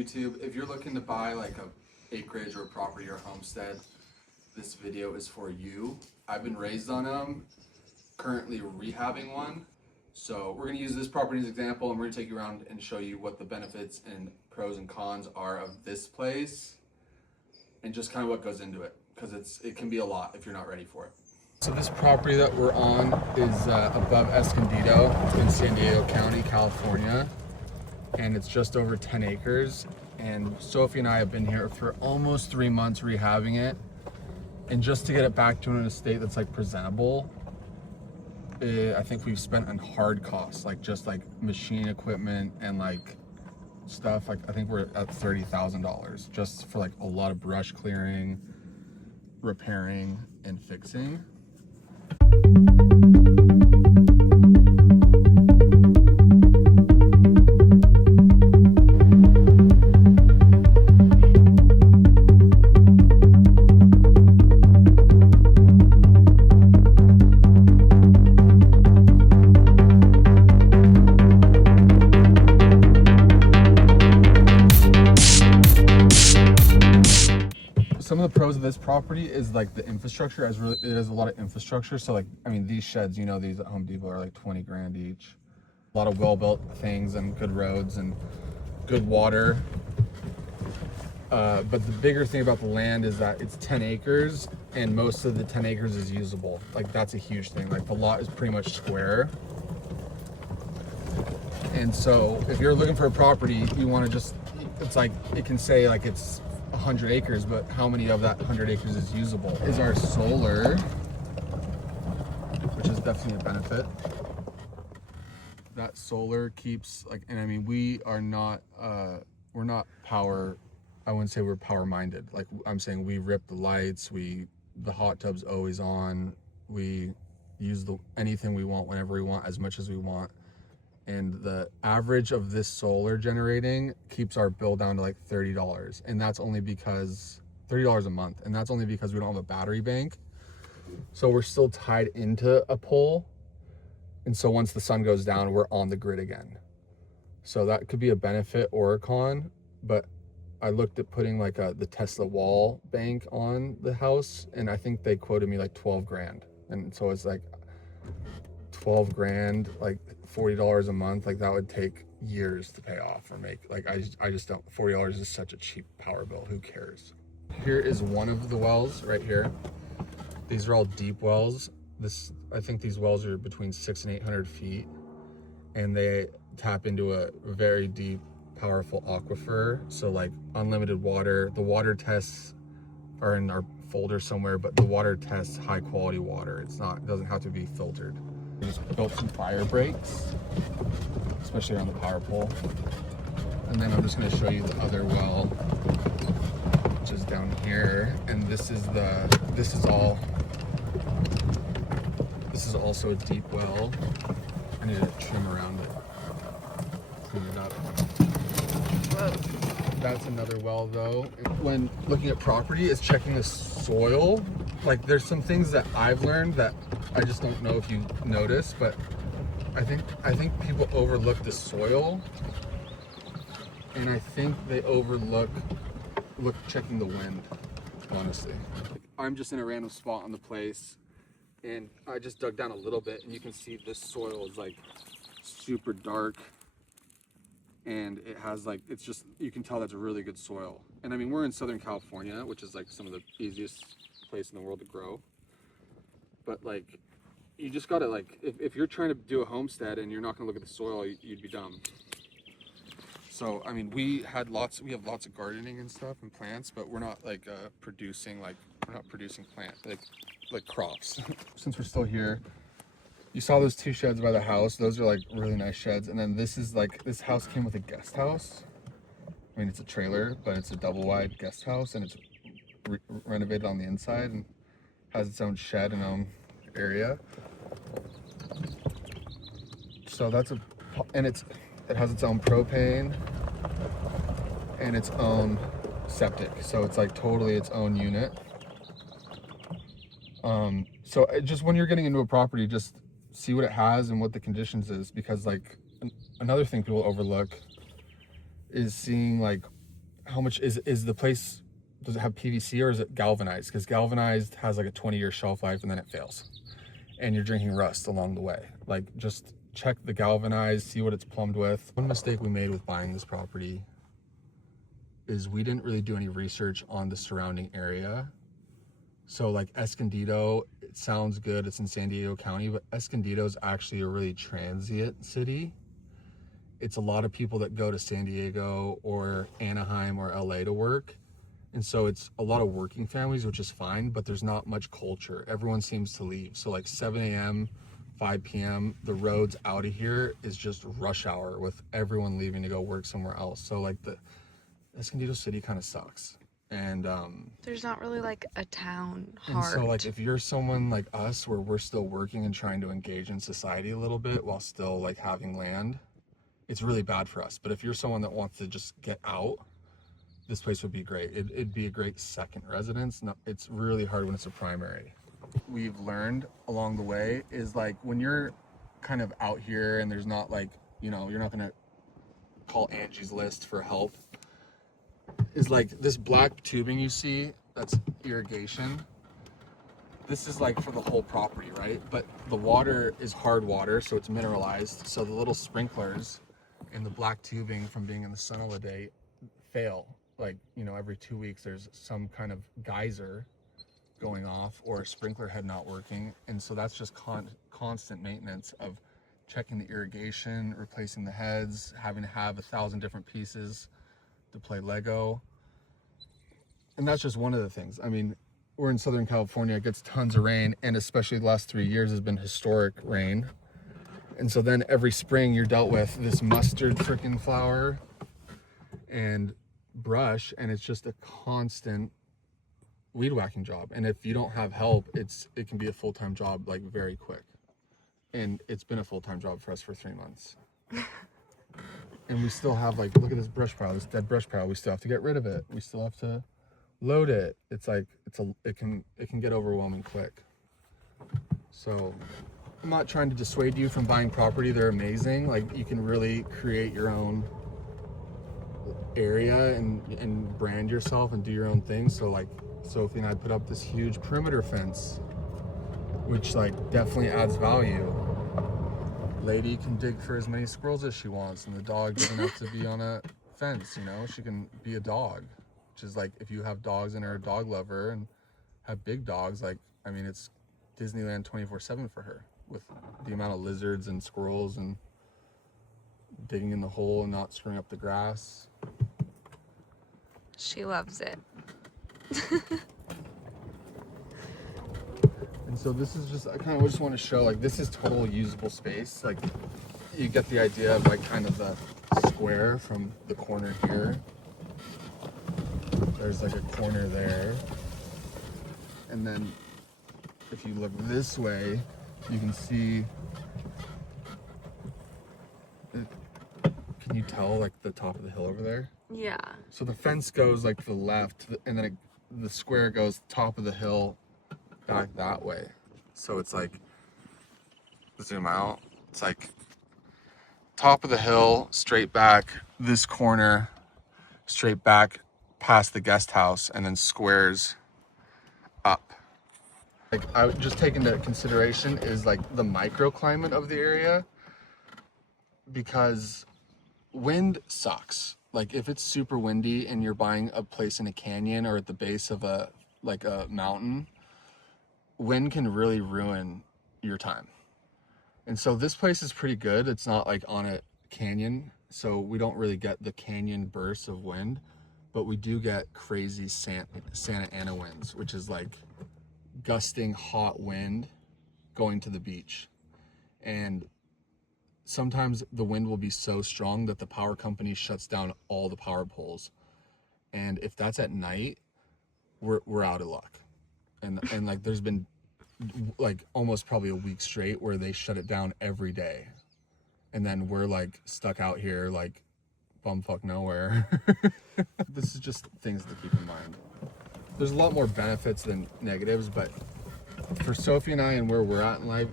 YouTube. If you're looking to buy like a acreage or a property or a homestead, this video is for you. I've been raised on them, currently rehabbing one. So we're gonna use this property as an example, and we're gonna take you around and show you what the benefits and pros and cons are of this place and just kind of what goes into it, because it can be a lot if you're not ready for it. So this property that we're on is above Escondido. It's in San Diego County, California, and it's just over 10 acres. And Sophie and I have been here for almost 3 months rehabbing it. And just to get it back to an estate that's like presentable, I think we've spent on hard costs, like just like machine equipment and like stuff. Like I think we're at $30,000 just for like a lot of brush clearing, repairing, and fixing. Some of the pros of this property is like the infrastructure. It has a lot of infrastructure. So like, I mean, these sheds, you know, these at Home Depot are like 20 grand each. A lot of well-built things and good roads and good water. But the bigger thing about the land is that it's 10 acres and most of the 10 acres is usable. Like that's a huge thing. Like the lot is pretty much square. And so if you're looking for a property, you want to just, it's like, it can say like it's 100 acres, but how many of that 100 acres is usable? Is our solar, which is definitely a benefit. That solar keeps like, and I mean, we're not power, I wouldn't say we're power minded. Like I'm saying, we rip the lights, the hot tub's always on, we use anything we want, whenever we want, as much as we want. And the average of this solar generating keeps our bill down to like $30. And that's only because $30 a month. And that's only because we don't have a battery bank. So we're still tied into a pole. And so once the sun goes down, we're on the grid again. So that could be a benefit or a con. But I looked at putting like the Tesla wall bank on the house, and I think they quoted me like 12 grand. And so it's like 12 grand, like $40 a month, like that would take years to pay off or make. Like I just don't, $40 is such a cheap power bill, who cares? Here is one of the wells right here. These are all deep wells. I think these wells are between 600 and 800 feet, and they tap into a very deep, powerful aquifer. So like unlimited water. The water tests are in our folder somewhere, but the water tests high quality water. It doesn't have to be filtered. We just built some fire breaks, especially on the power pole. And then I'm just gonna show you the other well, which is down here. And this is also a deep well. I need to trim around it, clean it up. That's another well though. When looking at property, is checking the soil. Like there's some things that I've learned that I just don't know if you notice, but I think people overlook the soil, and I think they overlook checking the wind, honestly. I'm just in a random spot on the place, and I just dug down a little bit, and you can see this soil is like super dark, and it has like, it's just, you can tell that's a really good soil. And I mean, we're in Southern California, which is like some of the easiest place in the world to grow. But like, you just gotta like, if you're trying to do a homestead and you're not gonna look at the soil, you'd be dumb. So, I mean, we have lots of gardening and stuff and plants, but we're not like producing plant, like crops. Since we're still here, you saw those 2 sheds by the house. Those are like really nice sheds. And then this is like, this house came with a guest house. I mean, it's a trailer, but it's a double wide guest house, and it's renovated on the inside and has its own shed and own area. So that's it has its own propane and its own septic. So it's like totally its own unit. So just when you're getting into a property, just see what it has and what the conditions is, because like another thing people overlook is seeing like how much is the place, does it have PVC or is it galvanized? Because galvanized has like a 20-year shelf life and then it fails. And you're drinking rust along the way. Like, just check the galvanized, see what it's plumbed with. One mistake we made with buying this property is we didn't really do any research on the surrounding area. So like Escondido, it sounds good, it's in San Diego County, but Escondido is actually a really transient city. It's a lot of people that go to San Diego or Anaheim or LA to work. And so it's a lot of working families, which is fine, but there's not much culture. Everyone seems to leave. So like 7 a.m., 5 p.m., the roads out of here is just rush hour with everyone leaving to go work somewhere else. So like the Escondido city kind of sucks. And there's not really like a town heart. And so like if you're someone like us where we're still working and trying to engage in society a little bit while still like having land, it's really bad for us. But if you're someone that wants to just get out, this place would be great. It'd be a great second residence. No, it's really hard when it's a primary. We've learned along the way is like when you're kind of out here and there's not like, you know, you're not gonna call Angie's List for help, is like this black tubing you see, that's irrigation. This is like for the whole property, right? But the water is hard water, so it's mineralized. So the little sprinklers and the black tubing from being in the sun all the day fail. Like, you know, every 2 weeks there's some kind of geyser going off or a sprinkler head not working. And so that's just constant maintenance of checking the irrigation, replacing the heads, having to have 1,000 different pieces to play Lego. And that's just one of the things. I mean, we're in Southern California, it gets tons of rain, and especially the last 3 years has been historic rain. And so then every spring you're dealt with this mustard freaking flower and brush, and it's just a constant weed whacking job. And if you don't have help, it can be a full-time job like very quick. And it's been a full-time job for us for 3 months. And we still have like, look at this brush pile, this dead brush pile. We still have to get rid of it. We still have to load it. It's like it can get overwhelming quick. So I'm not trying to dissuade you from buying property. They're amazing. Like, you can really create your own area and brand yourself and do your own thing. So like Sophie and I put up this huge perimeter fence, which like definitely adds value. Lady can dig for as many squirrels as she wants, and the dog doesn't have to be on a fence, you know? She can be a dog, which is like, if you have dogs and are a dog lover and have big dogs, like, I mean, it's Disneyland 24/7 for her with the amount of lizards and squirrels and digging in the hole and not screwing up the grass. She loves it. And so this is just, I kind of just want to show, like, this is total usable space. Like, you get the idea of like kind of the square from the corner here. There's like a corner there. And then if you look this way, you can see, can you tell like the top of the hill over there? Yeah. So the fence goes like to the left, and then the square goes top of the hill back that way. So it's like, zoom out, it's like top of the hill, straight back, this corner, straight back past the guest house, and then squares up. Like, I would just take into consideration is like the microclimate of the area, because wind sucks. Like, if it's super windy and you're buying a place in a canyon or at the base of a mountain, wind can really ruin your time. And so this place is pretty good. It's not like on a canyon, so we don't really get the canyon bursts of wind, but we do get crazy Santa Ana winds, which is like gusting hot wind going to the beach. And sometimes the wind will be so strong that the power company shuts down all the power poles. And if that's at night, we're out of luck. And like, there's been like almost probably a week straight where they shut it down every day. And then we're like stuck out here like bumfuck nowhere. This is just things to keep in mind. There's a lot more benefits than negatives, but for Sophie and I and where we're at in life,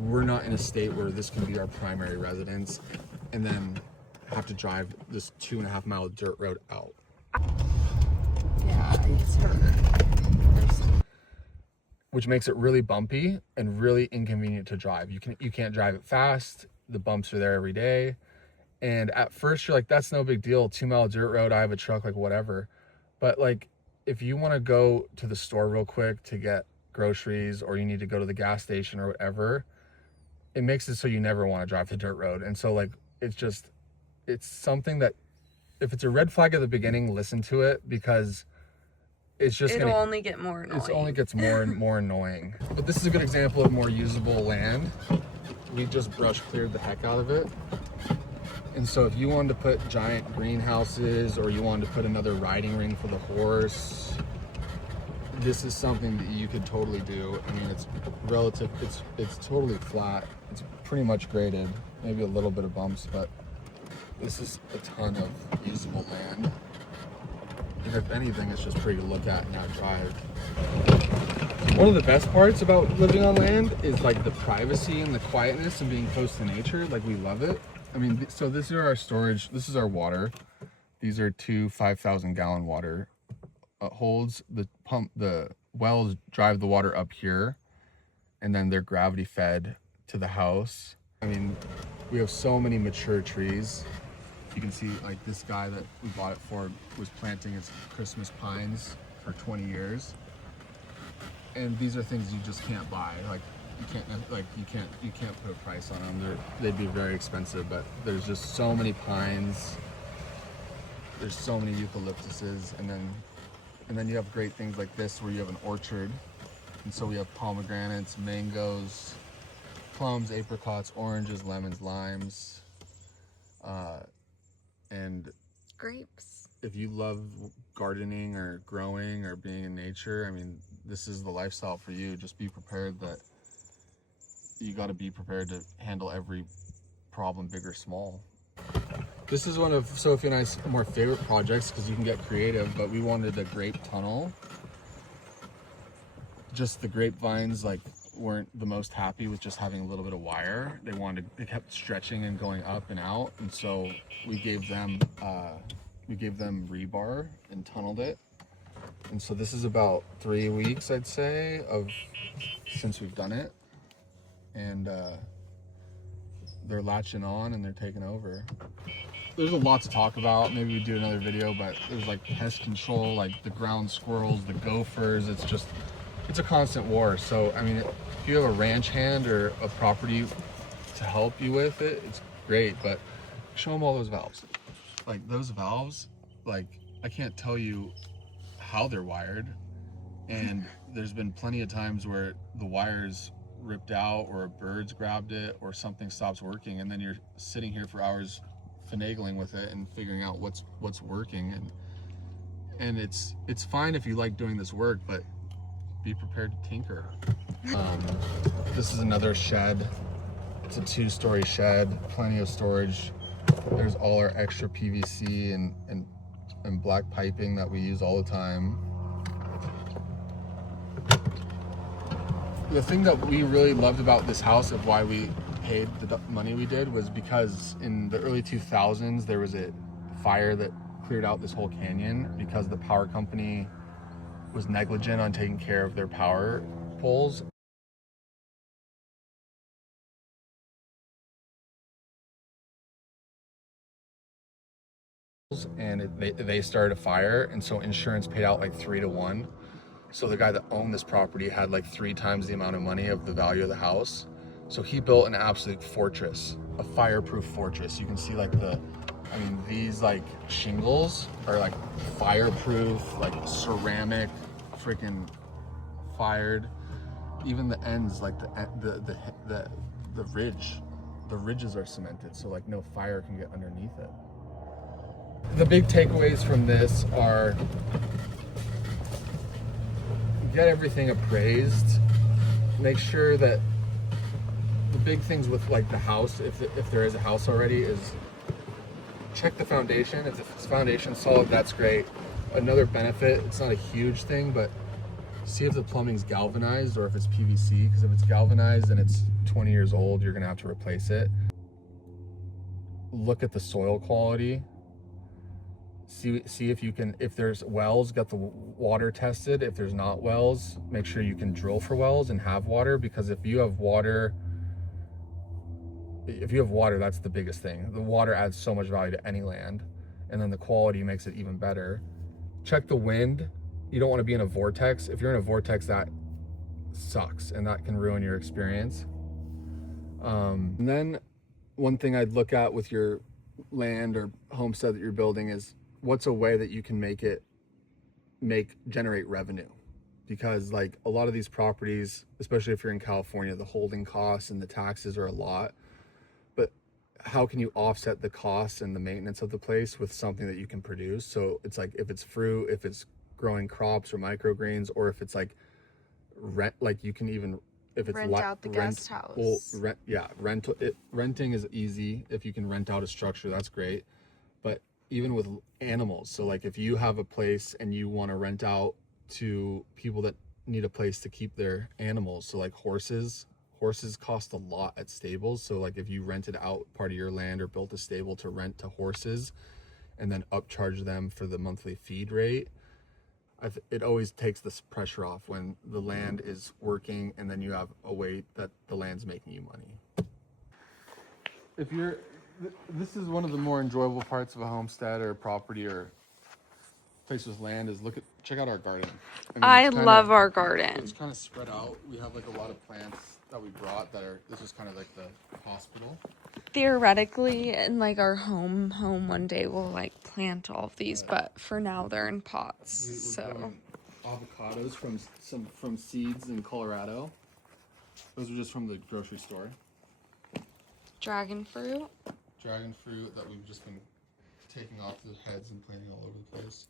we're not in a state where this can be our primary residence and then have to drive this 2.5 mile dirt road out. It's her. There's which makes it really bumpy and really inconvenient to drive. You can't drive it fast. The bumps are there every day. And at first you're like, that's no big deal. 2-mile dirt road. I have a truck, like whatever. But like, if you want to go to the store real quick to get groceries, or you need to go to the gas station or whatever, it makes it so you never want to drive the dirt road. And so like, it's something that if it's a red flag at the beginning, listen to it, because it'll only get more annoying. It only gets more and more annoying. But this is a good example of more usable land. We just brush cleared the heck out of it. And so if you wanted to put giant greenhouses, or you wanted to put another riding ring for the horse, this is something that you could totally do. I mean, it's relative, it's totally flat. It's pretty much graded, maybe a little bit of bumps, but this is a ton of usable land. And if anything, it's just pretty to look at and not drive. One of the best parts about living on land is like the privacy and the quietness and being close to nature. Like, we love it. I mean, so this is our storage. This is our water. These are two 5,000-gallon water holds. The wells drive the water up here, and then they're gravity fed to the house. I mean, we have so many mature trees. You can see, like, this guy that we bought it for was planting his Christmas pines for 20 years. And these are things you just can't buy. Like, you can't put a price on them. They'd be very expensive, but there's just so many pines. There's so many eucalyptuses, and then you have great things like this where you have an orchard. And so we have pomegranates, mangoes, plums, apricots, oranges, lemons, limes, and grapes. If you love gardening or growing or being in nature, I mean, this is the lifestyle for you. Just be prepared that you got to be prepared to handle every problem, big or small. This is one of Sophie and I's more favorite projects because you can get creative, but we wanted a grape tunnel. Just the grapevines weren't the most happy with just having a little bit of wire. They kept stretching and going up and out, and so we gave them rebar and tunneled it. And so this is about 3 weeks, I'd say, since we've done it, and they're latching on and they're taking over. There's a lot to talk about. Maybe we do another video, but there's like pest control, like the ground squirrels, the gophers. It's a constant war. So I mean, if you have a ranch hand or a property to help you with it, it's great. But show them all those valves. Like those valves, like I can't tell you how they're wired. And there's been plenty of times where the wire's ripped out, or a bird's grabbed it, or something stops working, and then you're sitting here for hours finagling with it and figuring out what's working. And it's fine if you like doing this work, but be prepared to tinker. This is another shed. It's a 2-story shed, plenty of storage. There's all our extra PVC and black piping that we use all the time. The thing that we really loved about this house, of why we paid the money we did, was because in the early 2000s there was a fire that cleared out this whole canyon because the power company was negligent on taking care of their power poles. And they started a fire, and so insurance paid out like 3 to 1. So the guy that owned this property had like 3 times the amount of money of the value of the house. So he built an absolute fortress, a fireproof fortress. You can see like these like shingles are like fireproof, like ceramic, freaking fired. Even the ends, like the ridges are cemented, so like no fire can get underneath it. The big takeaways from this are: get everything appraised. Make sure that the big things with like the house, if there is a house already, is check the foundation. If the foundation's solid, that's great. Another benefit, it's not a huge thing, but see if the plumbing's galvanized or if it's PVC, because if it's galvanized and it's 20 years old, you're gonna have to replace it. Look at the soil quality. see if you can, if there's wells, get the water tested. If there's not wells, make sure you can drill for wells and have water, because if you have water, that's the biggest thing. The water adds so much value to any land, and then the quality makes it even better. Check the wind. You don't want to be in a vortex. If you're in a vortex, that sucks, and that can ruin your experience. And then one thing I'd look at with your land or homestead that you're building is what's a way that you can generate revenue, because like a lot of these properties, especially if you're in California, the holding costs and the taxes are a lot, but how can you offset the costs and the maintenance of the place with something that you can produce? So it's like, if it's fruit, if it's growing crops or microgreens, or if it's like rent, like you can even, if it's Rent out the guest house. well, renting is easy. If you can rent out a structure, that's great. But even with animals, so like if you have a place and you want to rent out to people that need a place to keep their animals, so like horses cost a lot at stables. So like if you rented out part of your land or built a stable to rent to horses and then upcharge them for the monthly feed rate, it always takes this pressure off when the land is working and then you have a way that the land's making you money. If you're, this is one of the more enjoyable parts of a homestead or a property or place with land, is check out our garden. I love our garden. It's kind of spread out. We have like a lot of plants that we brought this is kind of like the hospital. Theoretically, in like our home one day we'll like plant all of these, but for now they're in pots. We're growing avocados from seeds in Colorado. Those are just from the grocery store. Dragon fruit That we've just been taking off the heads and planting all over the place.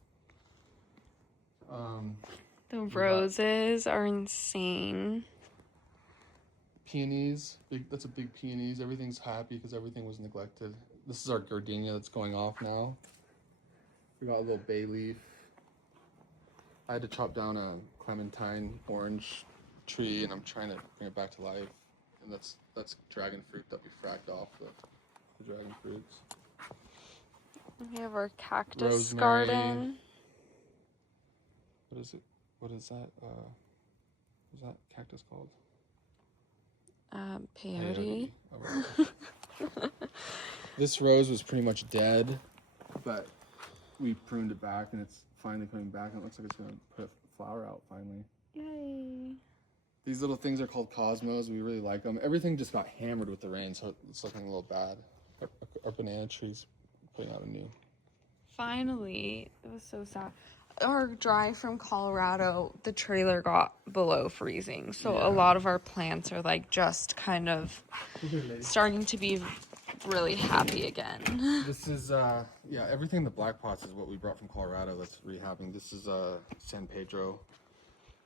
The roses are insane. Peonies, that's a big peonies. Everything's happy because everything was neglected. This is our gardenia that's going off now. We got a little bay leaf. I had to chop down a clementine orange tree, and I'm trying to bring it back to life. And that's dragon fruit that we fracked off the dragon fruits. We have our cactus Rosemary. garden. What is it? What is that? What's that cactus called? Peyote. Oh, this rose was pretty much dead, but we pruned it back and it's finally coming back, and it looks like it's going to put a flower out finally. Yay. These little things are called cosmos. We really like them. Everything just got hammered with the rain, so it's looking a little bad. Our banana tree's putting out anew. Finally. It was so sad. Our drive from Colorado, the trailer got below freezing. So a lot of our plants are like just kind of starting to be really happy again. This is, everything in the black pots is what we brought from Colorado that's rehabbing. This is San Pedro.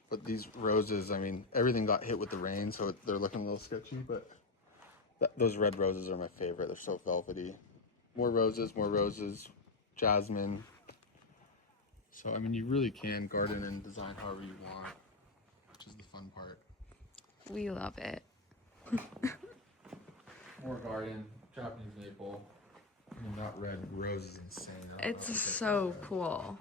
But these roses, I mean, everything got hit with the rain, so they're looking a little sketchy, but those red roses are my favorite. They're so velvety. More roses, jasmine. So, I mean, you really can garden and design however you want, which is the fun part. We love it. More garden, Japanese maple. I mean, that red rose is insane. It's so cool.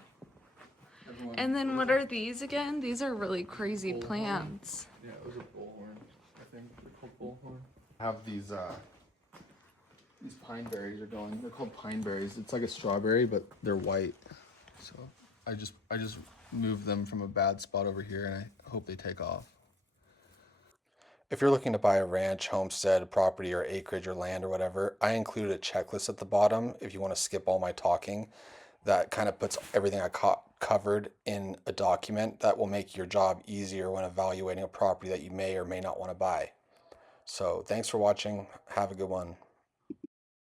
And then what are these again? These are really crazy plants. Yeah, those are bullhorn, I think. They're called bullhorn. I have these pine berries are going. They're called pine berries. It's like a strawberry, but they're white. So I just moved them from a bad spot over here, and I hope they take off. If you're looking to buy a ranch, homestead, property, or acreage or land or whatever, I included a checklist at the bottom if you want to skip all my talking. That kind of puts everything I covered in a document that will make your job easier when evaluating a property that you may or may not want to buy. So thanks for watching. Have a good one.